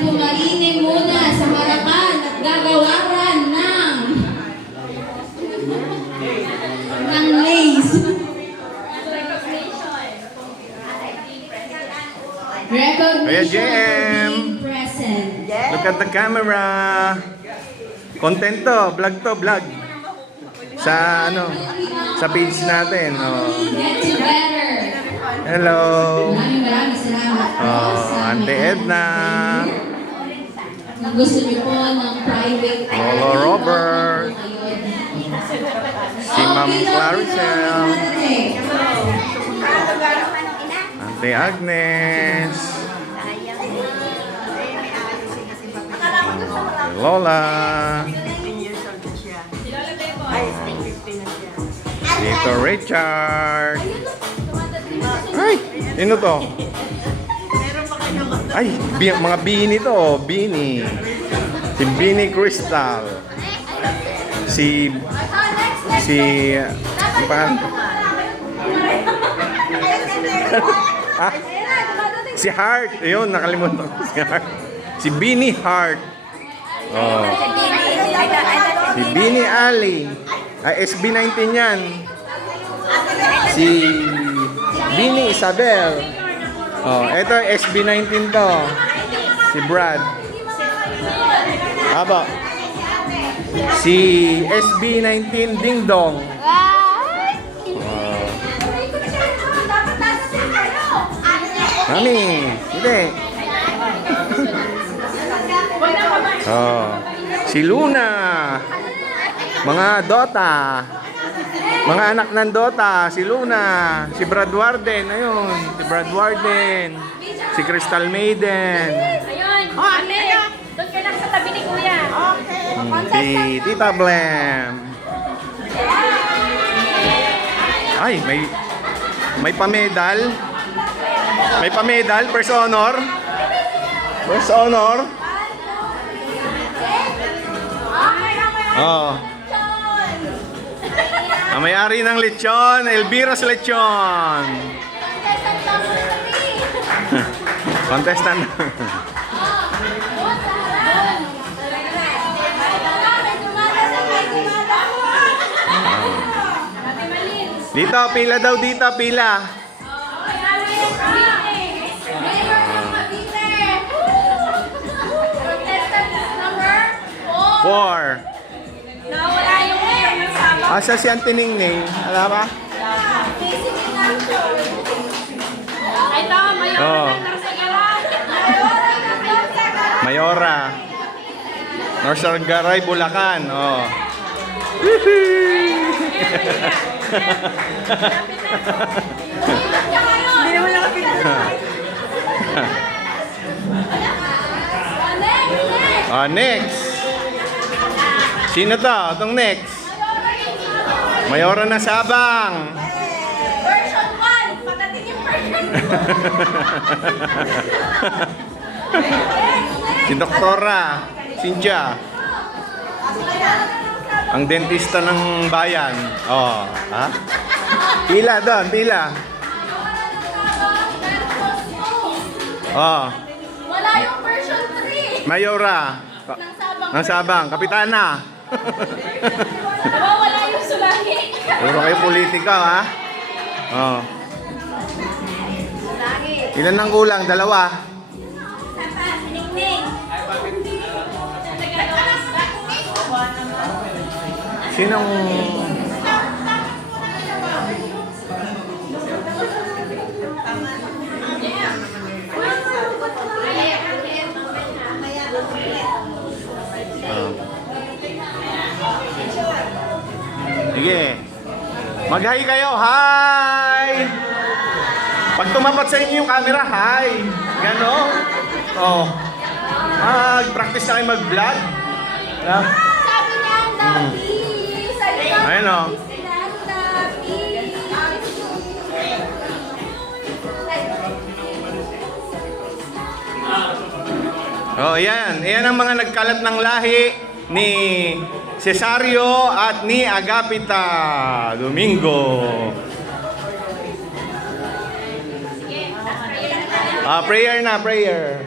pumarine muna sa harapan at gagawaran ng lace. Kuya Recognition JM. for being present. Look at the camera. Content to, vlog. Sa sa page natin. Oh. Get together. Hello. Maraming salamat po sa Ante Edna. kung gusto niyo po ng private Lolo Robert. Si Ma'am Claricel. Ante Agnes. Lola. Dito Richard. Ay, sino to? Ay, mga Bini to, Bini. Si Bini Crystal. Si ah, si Heart. Ayun, nakalimutan ko si Heart. Si Bini Heart. Oh. Si Bini Ali. Ay, SB19 yan. Si Bini Isabel. Oh, eto SB19 to. Si Brad. Aba. Si SB19 Ding Dong. Mami, hindi. Oh. Si Luna. Mga Dota. Mga anak ng Dota, si Luna, si Brad Warden, ayun, si Brad Warden, si Crystal Maiden. Ayun, ate, doon ka lang sa tabi ni Kuya. Si Tita Blem. Ay, may pamedal. May pamedal, first honor. First honor. Oh. Ang may-ari ng lechon, Elvira's Lechon. Contestant. Dito, pila daw dito, pila. Four. Nawala yung mayor ng sama. Asa si Auntie Ningning? Alam ba? Ay, tama, mayor Oh. ng Narsagaran. Mayora. Norsagaray, Bulacan. Oh. Hindi naman nakapit. Next. Sino to? Itong next. Mayora na Sabang. Version 1, pagdating yung version 2. Si Doktora Cynthia. Ang dentista ng bayan. Oh, ha? Pila doon, pila. Oh, Wala yung version 3. Mayora. Ng Sabang, Kapitana. Wala yung sulaki. Puro kayo politika, ha? Oh. Ilan ang kulang? Dalawa. Sinong... Oh. Sige. Mag-hi kayo. Hi! Pag tumapat sa inyo yung camera, hi! Ganon. Oh. Mag-practice na kayo mag-vlog. Yeah. Sabi niya ang dami. Ayun o. Oh, yan. Yan ang mga nagkalat ng lahi ni Cesario at ni Agapita Domingo. Prayer na, prayer.